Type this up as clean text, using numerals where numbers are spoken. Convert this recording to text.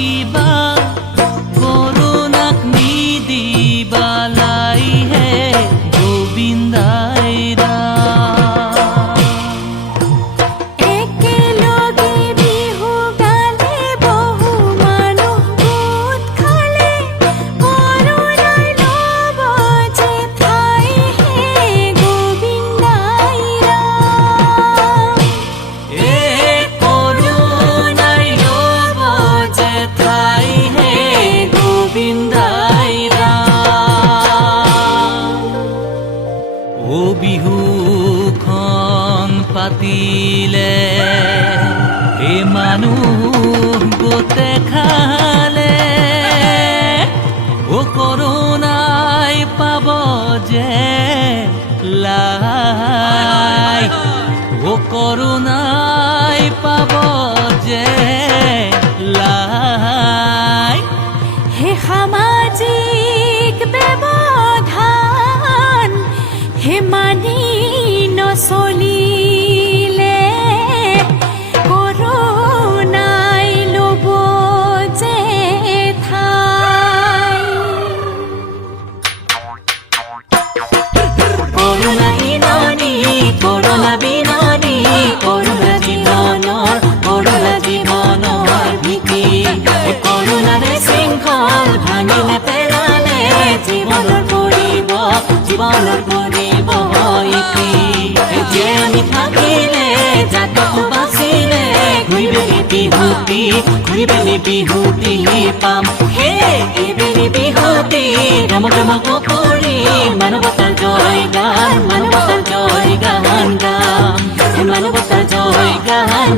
কিবা কৰোণাক নিদিবালাই হে গোবিন্দাই বিহুখন পাতিলে এ মানুহ গোটে খালে ও কৰোণাই পাব যে লাই ও কৰোণাই পাব যে লাই হে সামাজিক ব্যৱধান হে মানি নচলিলে কৰোণাই ল'ব যে ঠাই কৰোণা বিননি কৰোণা বিননি কৰোণা জীৱনৰ ভীতি কৰোণাৰে শৃংখল ভাঙিলে পেলালে জীৱনৰ কৰিব ইতি এতিয়া আমি থাকিলে জাতকো বাচিলে ঘূৰি পেলি বিহুতি পাম হে এইবেলি বিহুতি ৰম কৰি মানৱতাৰ জয় গান গাম মানৱতাৰ জয় গান